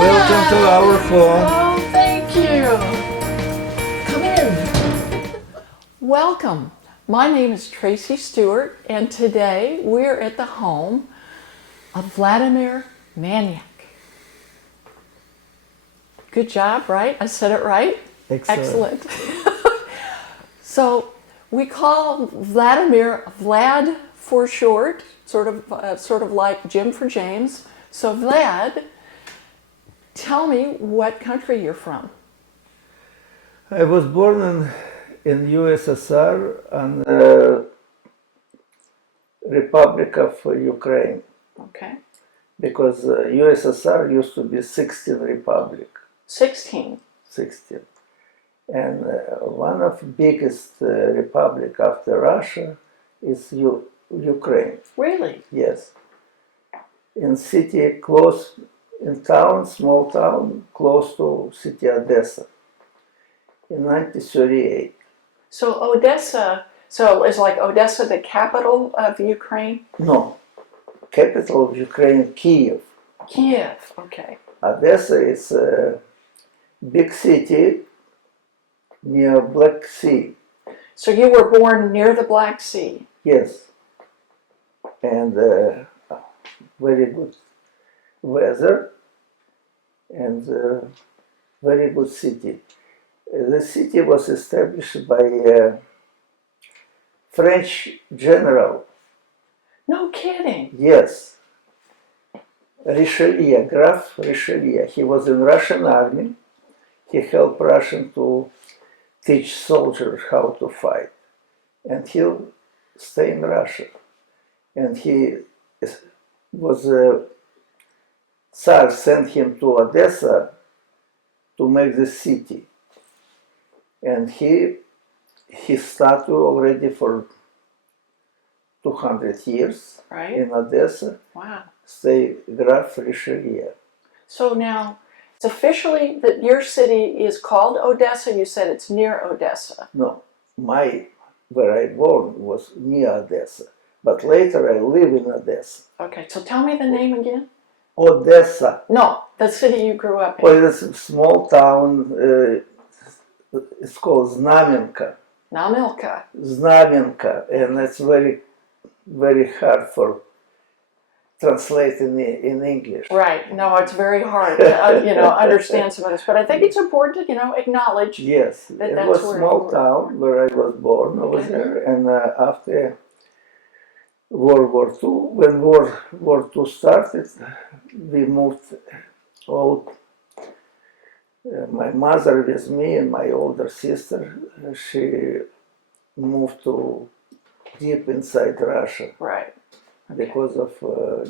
Welcome to our home. Oh, thank you. Come in. Welcome. My name is Tracy Stewart, and today we're at the home of Vladmir Manski. Good job, right? I said it right? Excellent. So we call Vladimir Vlad for short, sort of like Jim for James. So Vlad, tell me what country you're from. I was born in USSR and the Republic of Ukraine Okay. because USSR used to be 16 republic, 16. 16. And one of the biggest republic after Russia is Ukraine. Really? Yes. In city close, in town, small town, close to city Odessa in 1938. So Odessa, so is like Odessa the capital of Ukraine? No, capital of Ukraine, Kiev. Kiev, okay. Odessa is a big city near Black Sea. So you were born near the Black Sea? Yes. And very good weather and very good city. The city was established by a French general. No kidding. Yes. Richelieu, Graf Richelieu. He was in Russian army. He helped Russian to teach soldiers how to fight. And he stayed in Russia. And he was Tsar sent him to Odessa to make the city. And he started already for 200 years Right. in Odessa. Wow. Stay Graf Richelieu. So now, it's officially that your city is called Odessa. You said it's near Odessa. No, where I born was near Odessa. But later I live in Odessa. Okay, so tell me the name again. Odessa. No, the city you grew up in. Well, it's a small town. It's called Znamenka. Namilka. Znamenka. And it's very, very hard for translating in English. Right. No, it's very hard to understand some of this, but I think it's important to acknowledge. Yes, That it that's was a where small you were town where I was born over Okay. there. And after World War II, when World War II started, we moved all. My mother with me and my older sister, she moved to deep inside Russia Right. because of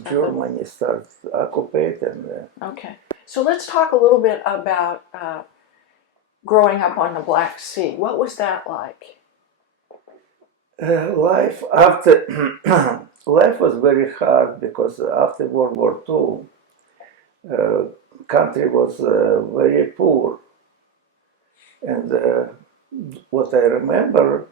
Germany started occupying and Okay. So let's talk a little bit about growing up on the Black Sea. What was that like? life after life was very hard because after World War II, country was very poor, and what I remember,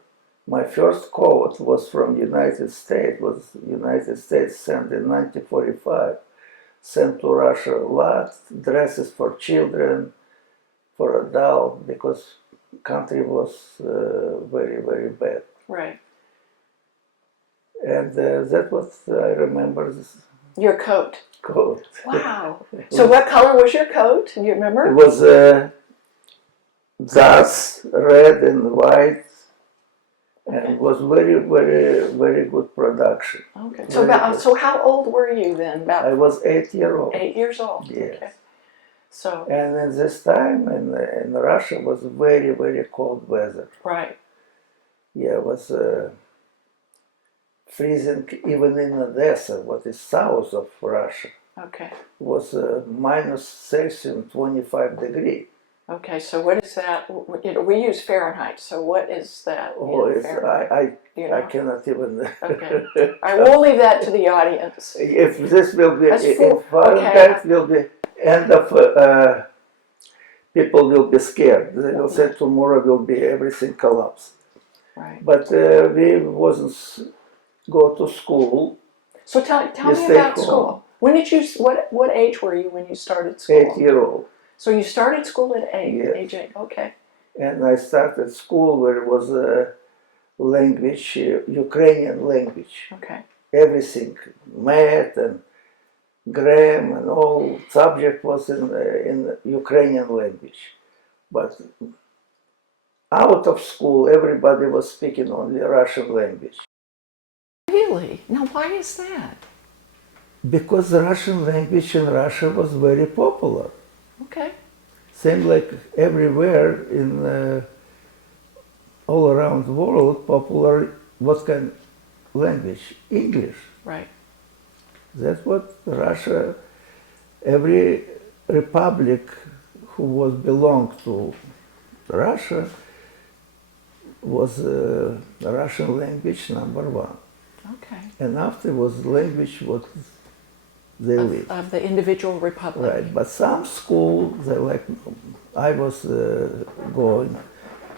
my first coat was from United States. United States sent in 1945, sent to Russia a lot dresses for children, for adults, because country was very, very bad. Right. And that's what I remember. This Your coat. coat. Wow. So what color was your coat? Do you It remember? was dust, red and white, and it was very, very, very good production. Okay. Very good. So how old were you then? About I was 8 years old. 8 years old. Yes. Okay. So And in this time in Russia was very, very cold weather. right. Yeah, it was freezing even in Odessa, what is south of Russia. Okay. Was minus Celsius 25 degrees. Okay. So what is that? We use Fahrenheit. So what is that? Oh, in it's, Fahrenheit? Do you I know? cannot even. Okay. I will leave that to the audience. If this will be That's in full- Fahrenheit, will be end of people will be scared. They will say tomorrow will be everything collapse. Right. But we wasn't go to school. So tell You me stay about home. school. When did you, what age were you when you started school? 8-year-old. So you started school at Yes. age 8, okay. And I started school where it was a language, Ukrainian language. Okay. Everything, math and grammar and all subject was in Ukrainian language. But out of school, everybody was speaking only Russian language. Really? Now why is that? Because the Russian language in Russia was very popular. Okay. Same like everywhere in all around the world, popular what kind of language? English. Right. That's what Russia, every republic who was belonged to Russia was Russian language #1. Okay. And after was language what they live. Of the individual republic. Right, but some school, they like, I was going,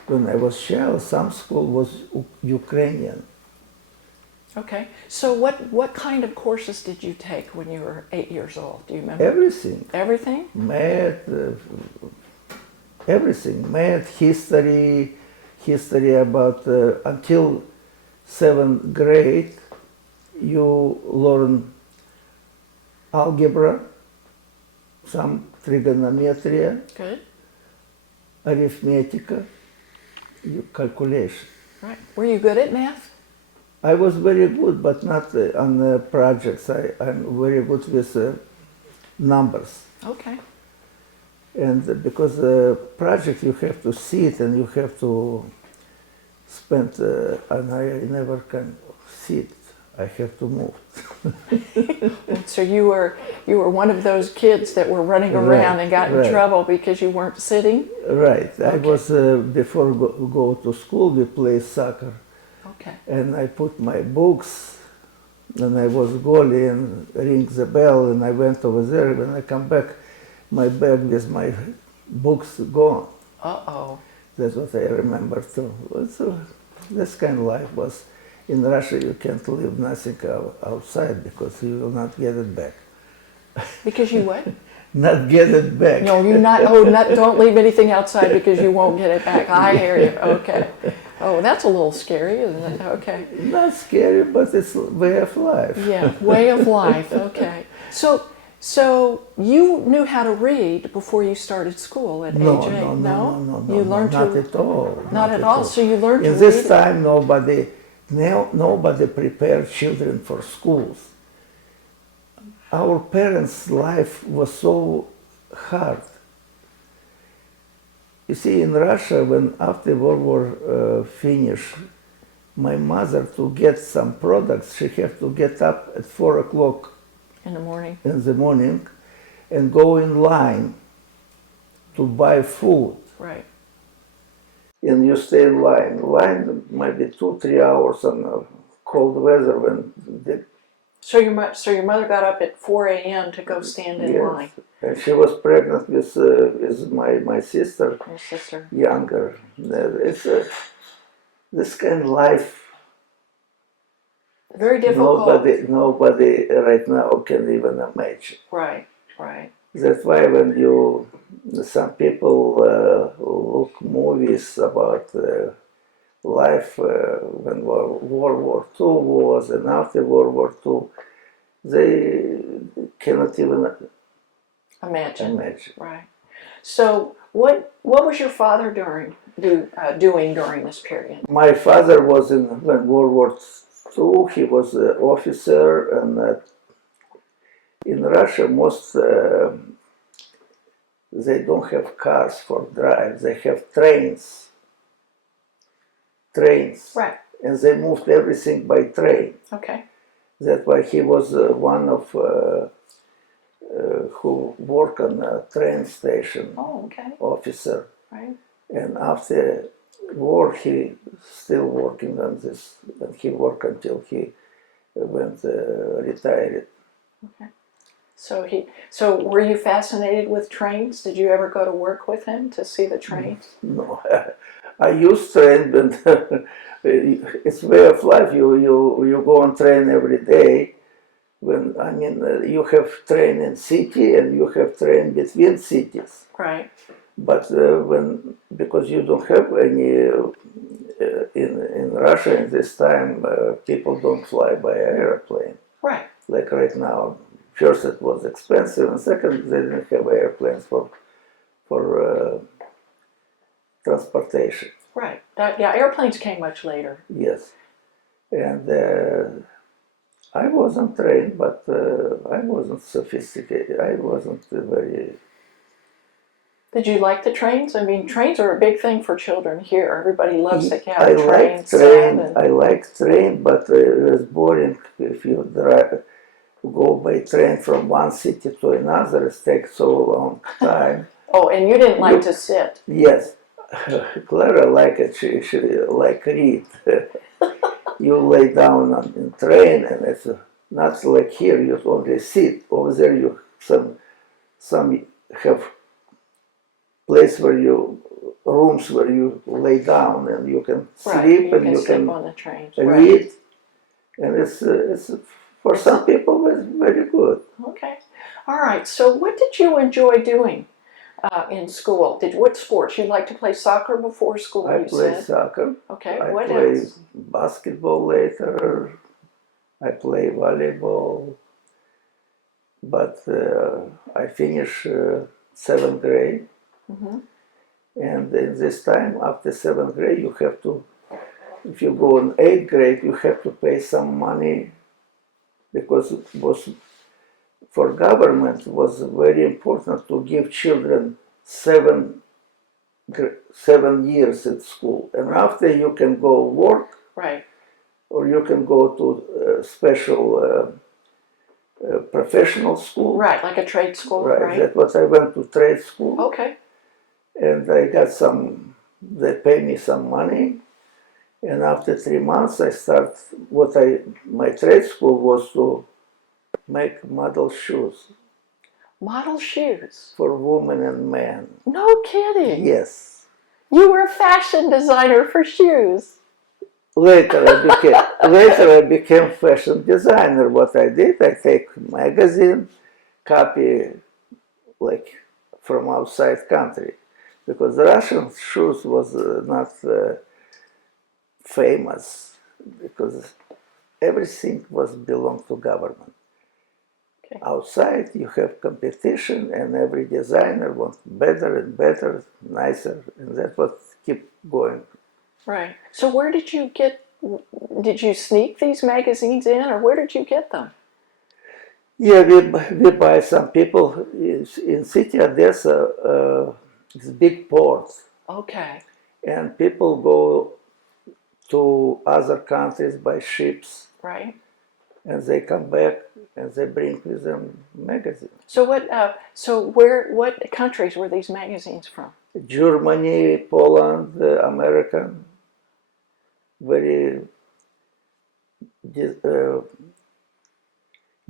when I was child, some school was Ukrainian. Okay. So what kind of courses did you take when you were 8 years old? Do you remember? Everything. Everything? Math, everything. Math, history about, until 7th grade, you learn algebra, some trigonometry, Good. arithmetica, calculation. Right. Were you good at math? I was very good, but not on projects. I'm very good with numbers. Okay. And because the project you have to see it and you have to spend, and I never can see it. I have to move. So you were one of those kids that were running around and got in trouble because you weren't sitting? Right. Okay. I was, before go to school, we play soccer. Okay. And I put my books, and I was goalie and ring the bell, and I went over there. When I come back, my bag with my books gone. Uh-oh. That's what I remember too. So this kind of life was. In Russia, you can't leave nothing outside because you will not get it back. Because you what? Not get it back. No, you not. Oh, not. Don't leave anything outside because you won't get it back. I hear you. Okay. Oh, that's a little scary, isn't it? Okay. Not scary, but it's way of life. Yeah, way of life. Okay. So you knew how to read before you started school at age 8? No. You learned not to. at all. Not at all. So you learned to In read. this time, nobody prepared children for schools. Our parents' life was so hard. You see, in Russia, when after World War finished, my mother, to get some products, she had to get up at 4 o'clock in the morning and go in line to buy food. Right. And you stay in line. Line might be 2-3 hours on cold weather when the. So your mother got up at 4 a.m. to go stand in line. And she was pregnant with my sister. Your sister. Younger. It's this kind of life. Very difficult. Nobody right now can even imagine. Right. Right. That's why when some people look movies about life when World War II was and after World War II, they cannot even imagine. Right. So what was your father doing during this period? My father was in when World War II. He was an officer, and in Russia most they don't have cars for drive. They have trains. Right. And they moved everything by train. Okay. That's why he was one of who worked on a train station. Oh, okay. Officer. Right. And after war, he still working on this, and he worked until he went retired. Okay. So were you fascinated with trains? Did you ever go to work with him to see the trains? No, I used train, but it's way of life. You go on train every day, when I mean you have train in city and you have train between cities. Right. But when because you don't have any in Russia in this time, people don't fly by airplane. Right. Like right now, first it was expensive, and second they didn't have airplanes for transportation. Right. Yeah, airplanes came much later. Yes, and I wasn't trained, but I wasn't sophisticated. I wasn't very. Did you like the trains? I mean, trains are a big thing for children here. Everybody loves to I have like trains. train. I like train, but it was boring if you go by train from one city to another. It takes so long time. Oh, and you didn't like to sit. Yes, Clara like it. She like read. You lay down on in train, and it's not like here. You only sit. Over there, you some have place where you rooms where you lay down and you can Right. sleep You and can you sleep can on the trains. read, Right. and it's for some people it's very good. Okay. All right. So, what did you enjoy doing in school? What sports? You like to play soccer before school? I You play said. soccer. Okay. I What play else? basketball later. I play volleyball, but I finish seventh grade. Mm-hmm. And in this time, after seventh grade, you have to, if you go in eighth grade, you have to pay some money because it was for government it was very important to give children 7 years at school, and after you can go work, Right. or you can go to special professional school. Right. Like a trade school. Right. Right. That was I went to trade school. Okay. And I got some. They pay me some money, and after 3 months, I start my trade school was to make model shoes Model shoes. for women and men. No kidding. Yes. You were a fashion designer for shoes. Later I became fashion designer. What I did, I take magazine, copy like from outside country, because Russian shoes was not famous because everything was belonged to government. Okay. Outside you have competition, and every designer wants better and better, nicer, and that's what keep going. Right. So where did you get? Did you sneak these magazines in, or where did you get them? Yeah, we buy some people in city Odessa. It's big port, Okay. and people go to other countries by ships, Right. and they come back and they bring with them magazines. So what? What countries were these magazines from? Germany, Poland, American, very.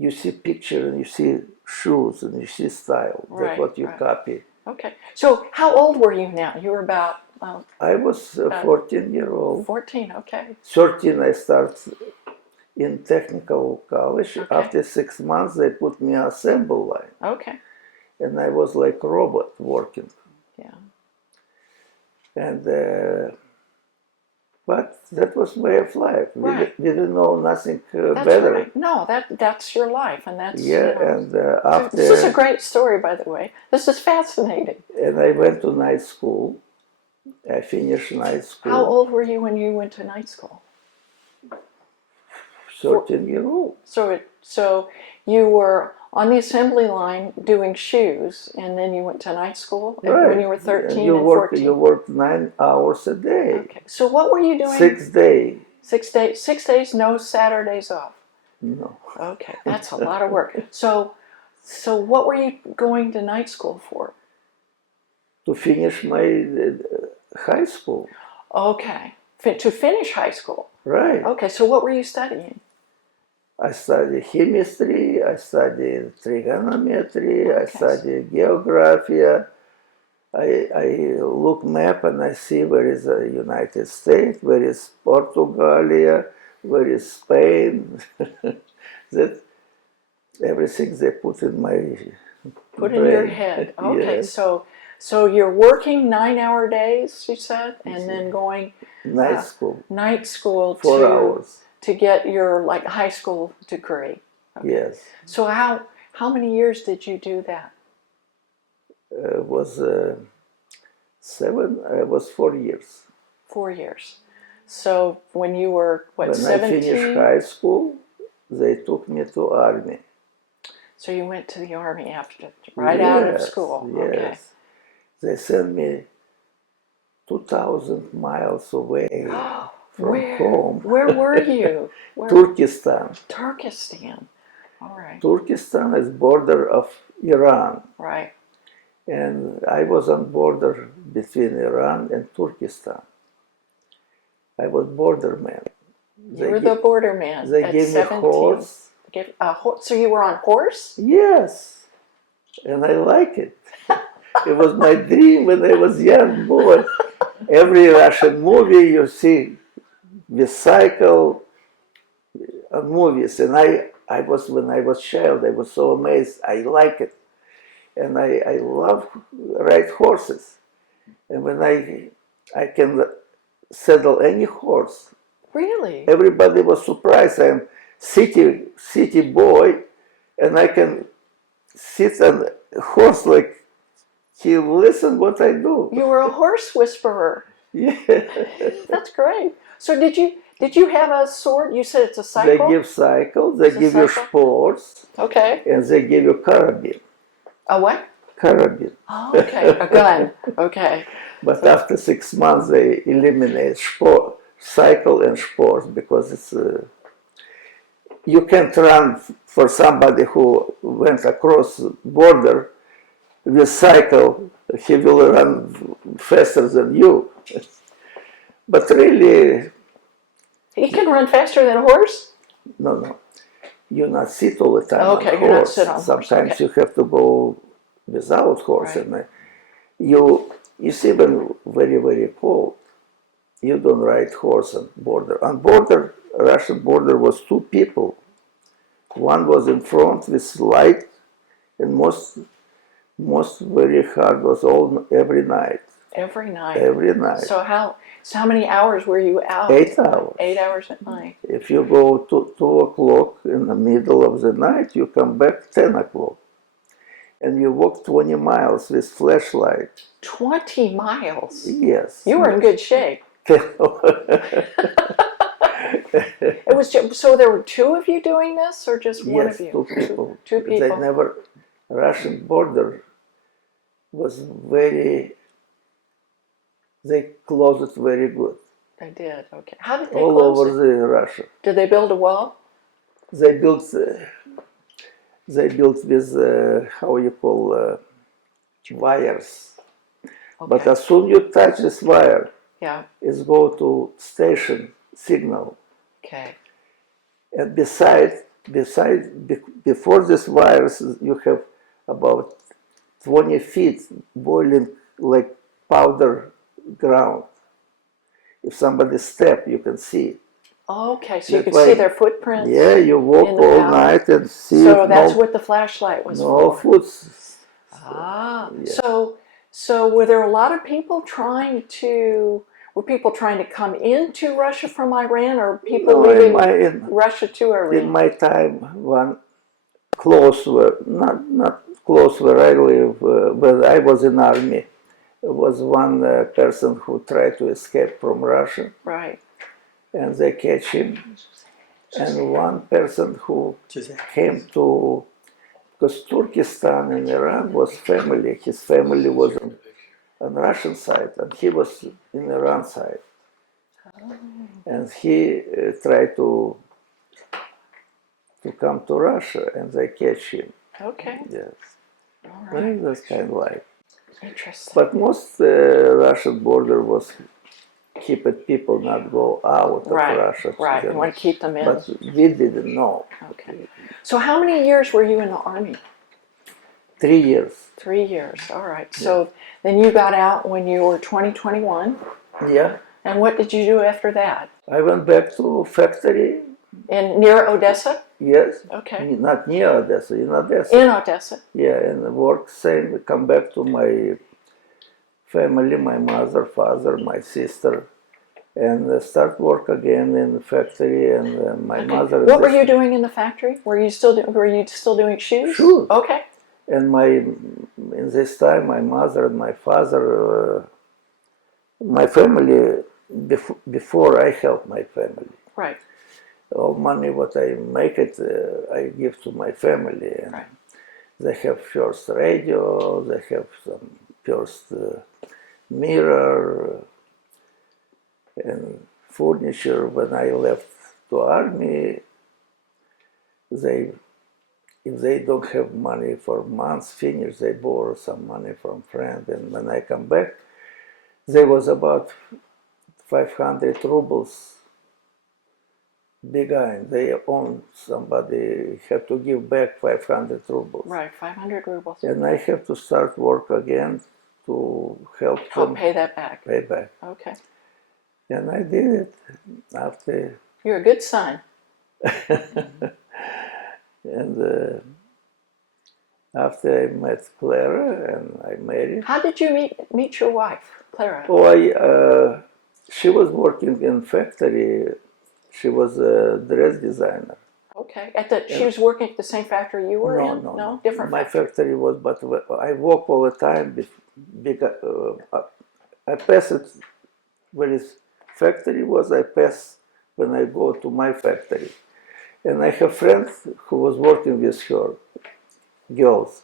You see picture and you see shoes and you see style. That's Right, what you right. copy. Okay. So how old were you now? You were about I was 14-year-old. 14. Okay. 13 I started in technical college. Okay. After 6 months they put me on assembly line. Okay. And I was like robot working. Yeah. And but that was way of life. Right. We didn't know nothing That's better. right. No, that's your life, and that's Yeah, you know, and after this is a great story, by the way. This is fascinating. and I went to night school. I finished night school. How old were you when you went to night school? 13-year-old. So you were on the assembly line doing shoes, and then you went to night school when you were 13 you and work, 14. You work 9 hours a day. Okay. So what were you doing? 6 days. 6 days. 6 days, no Saturdays off. No. Okay, that's a lot of work. So what were you going to night school for? To finish my high school. Okay, to finish high school. Right. Okay, so what were you studying? I studied chemistry, I studied trigonometry, I Okay. studied geography. I look map and I see where is the United States, where is Portugal, where is Spain. That Everything they put in my Put brain. in your head. Okay, Yes. so you're working 9-hour days, you said, and then going Night school. night school 4 hours. to get your like high school degree. Okay. Yes. So how many years did you do that? Was 4 years. 4 years. So when you were what, When 17? I finished high school, they took me to army. So you went to the army after, right out of school. Yes. Okay. They sent me 2,000 miles away from home. Where were you? Turkestan. Turkestan. All right. Turkestan is border of Iran. Right. And I was on border between Iran and Turkestan. I was border man. You were the border man. They at gave me 17. horse. So you were on horse? Yes, and I like it. It was my dream when I was young boy. Every Russian movie you see, the cycle on movies, and I was when I was child, I was so amazed. I like it, and I love ride horses, and when I can saddle any horse. Really? Everybody was surprised. I'm city boy, and I can sit on a horse like he listen what I do. You were a horse whisperer. Yeah. That's great. So did you have a sword? You said it's a cycle? They give cycles, they give you sports, Okay. and they give you carabin. A what? Carabin. Oh, okay. A gun. Okay. But after 6 months, they eliminate cycle and sports because it's you can't run for somebody who went across border with cycle. He will run faster than you. But really, He can run faster than a horse? no. You not sit all the time Okay, on you're not horse. sit on horse. Sometimes Okay. you have to go without horse. Right. And you see when very, very cold, you don't ride horse on border. On border, Russian border was 2 people. One was in front with light, and most very hard was every night. Every night. Every night. So how many hours were you out? 8 hours. 8 hours at night. If you go to 2 o'clock in the middle of the night, you come back 10 o'clock. And you walk 20 miles with flashlight. 20 miles? Yes. You were in good shape. It was so there were 2 of you doing this, or just one of you? 2 people. 2 people. Russian border was they closed it very good. They did, okay. How did they all close over it? the Russia. Did they build a wall? They built with how you call wires. Okay. But as soon you touch this wire, Yeah. it's go to station signal. Okay. And before this wires, you have about 20 feet boiling like powder ground. If somebody step, you can see it. Okay, so you could see their footprints. Yeah, you walk all night and see. So that's what the flashlight was no for. food. Ah, Yeah. so were there a lot of people were people trying to come into Russia from Iran, or people leaving Russia to Iran? In my time, one close where not close where I live, but I was in army. There was one person who tried to escape from Russia. Right. And they catch him. And one person who came to, because Turkestan and Iran was family. His family was on Russian side, and he was in Iran side. Oh. And he tried to come to Russia, and they catch him. Okay. Yes. All right. That's kind of like. Interesting. But most Russian border was keep it people not go out of Russia. Right, you want to keep them in. But we didn't know. Okay. So how many years were you in the army? 3 years. 3 years, all right. So then you got out when you were 21. Yeah. And what did you do after that? I went back to factory. Near Odessa? Yes. Okay. Not near Odessa, in Odessa. In Odessa. Yeah, and work same. Come back to my family, my mother, father, my sister, and start work again in the factory. And my Okay. mother. What were you doing in the factory? Were you still doing shoes? Shoes. Okay. And in this time, my mother and my father, my family, before I help my family. Right. All money what I make it, I give to my family. And Right. they have first radio, they have some first mirror and furniture. When I left to army, they if they don't have money for months finish, they borrow some money from friend. And when I come back, there was about 500 rubles behind. They owned somebody had to give back 500 rubles. Right. 500 rubles. And I have to start work again to help them Pay that back. pay back. Okay. And I did it after. You're a good son. And after I met Clara and I married. How did you meet your wife, Clara? Oh, she was working in factory. She was a dress designer. Okay. She was working at the same factory you were in? No. Different My factory. factory was, but I walk all the time. Because I pass it where his factory was. I pass when I go to my factory, and I have friends who was working with her, girls.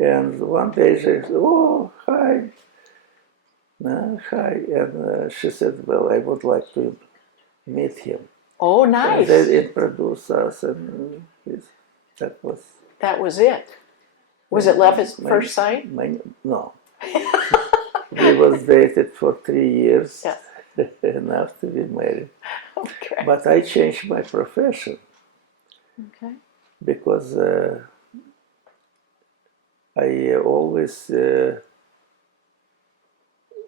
And one day she said, "Oh, hi, hi," and she said, "Well, I would like to meet him." Oh, And nice. they introduced us, and that was. That was it. Was it love at first sight? No. We was dated for 3 years, Yes. and after we married. Okay. But I changed my profession Okay. because I always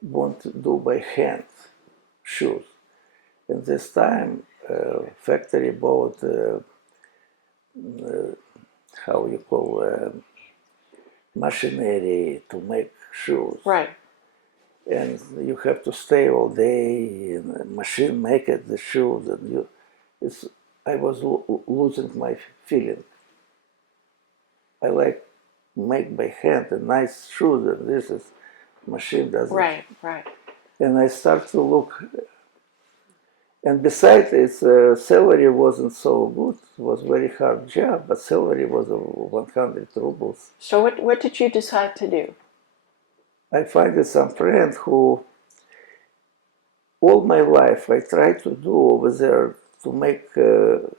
want to do by hand shoes. And this time, factory bought how you call machinery to make shoes. Right. And you have to stay all day in a machine make it the shoes, and I was losing my feeling. I like make by hand a nice shoes, and this is machine does it. Right. Right. And I start to look, and besides, its salary wasn't so good. It was very hard job, but salary was 100 rubles. So what did you decide to do? I find some friend who all my life I tried to do over there to make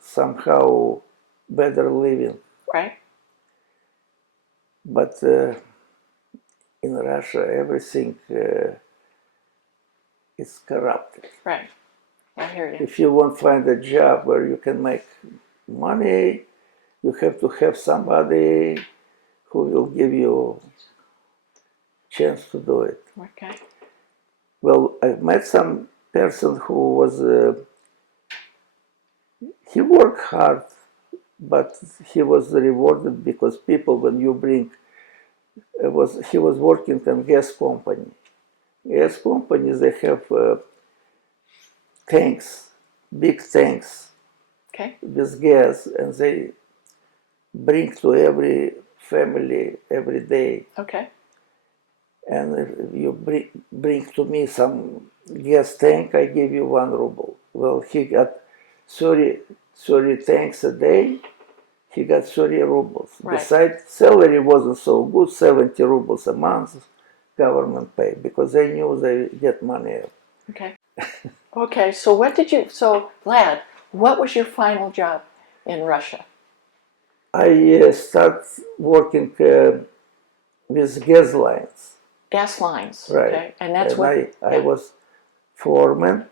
somehow better living. Right. But in Russia, everything is corrupted. Right. I hear you. If you want to find a job where you can make money, you have to have somebody who will give you chance to do it. Okay. Well, I met some person who was, he worked hard, but he was rewarded because people, when you bring, he was working in gas company. Gas companies, they have tanks, big tanks Okay. with gas, and they bring to every family every day. Okay. And if you bring to me some gas tank, I give you 1 ruble. Well, he got 30 tanks a day, he got 30 rubles. Right. Besides, salary wasn't so good, 70 rubles a month government pay, because they knew they get money. Okay. Okay, so Vlad, what was your final job in Russia? I start working with gas lines. Gas lines. Right. Okay. And that's I was foreman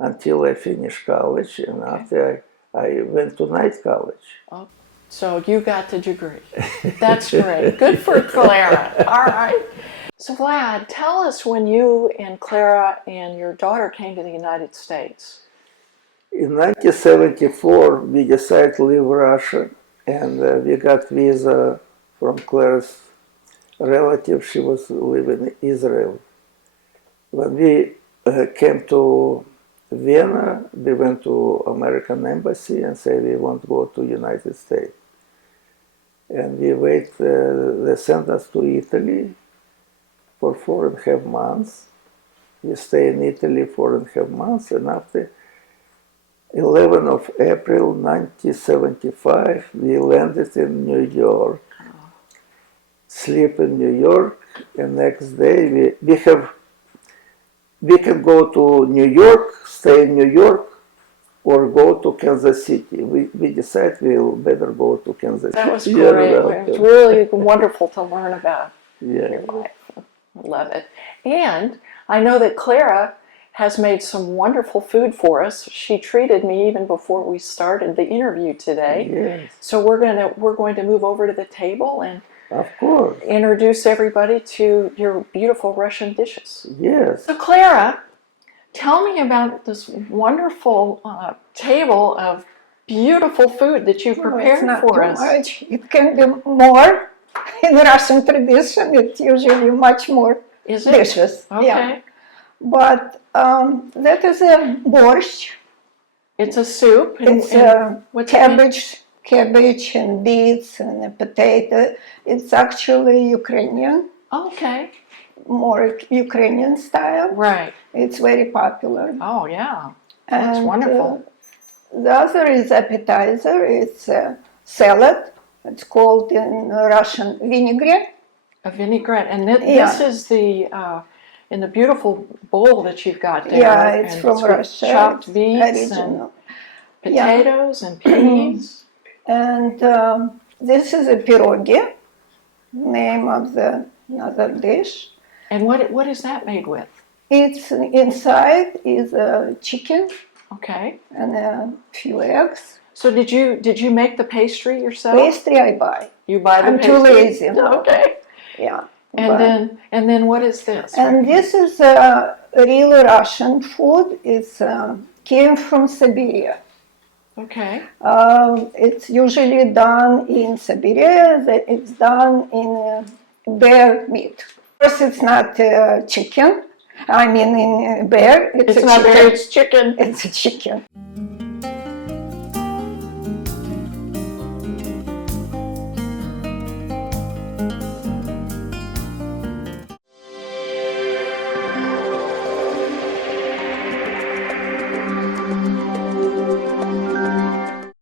until I finished college, and after I went to night college. Oh, so you got the degree. That's great. Good for Clara. All right. So Vlad, tell us when you and Clara and your daughter came to the United States. In 1974, we decided to leave Russia, and we got visa from Claire's relative. She was living in Israel. When we came to Vienna, we went to American embassy and said we want to go to United States. And we wait, they sent us to Italy for 4.5 months. We stay in Italy 4.5 months, and after 11th of April 1975, we landed in New York. Sleep in New York, and next day we can go to New York, stay in New York, or go to Kansas City. We decided we'll better go to Kansas City. That was great. It was really wonderful to learn about your life. I love it. And I know that Clara has made some wonderful food for us. She treated me even before we started the interview today. Yes. So we're going to move over to the table and of course introduce everybody to your beautiful Russian dishes. Yes. So Clara, tell me about this wonderful table of beautiful food that you've prepared for us. Much. It can be more. In Russian tradition, it's usually much more dishes. Okay. Yeah. But that is a borscht. It's a soup. It's cabbage and beets and a potato. It's actually Ukrainian. Okay. More Ukrainian style. Right. It's very popular. Oh, yeah. That's And, wonderful. The other is appetizer. It's a salad. It's called in Russian vinaigrette. A vinaigrette. And this is the in the beautiful bowl that you've got there. Yeah, it's and from Russia. Chopped beets original. and potatoes and peas. And this is a pierogi, name of the another dish. And what is that made with? It's inside is a chicken. Okay. And a few eggs. So did you make the pastry yourself? Pastry I buy. You buy the I'm pastry? too lazy now. Okay. Yeah. And then what is this? And this is a real Russian food. It's came from Siberia. Okay. It's usually done in Siberia. It's done in bear meat. Of course, it's not chicken. I mean, in bear. It's not bear. It's chicken. It's a chicken.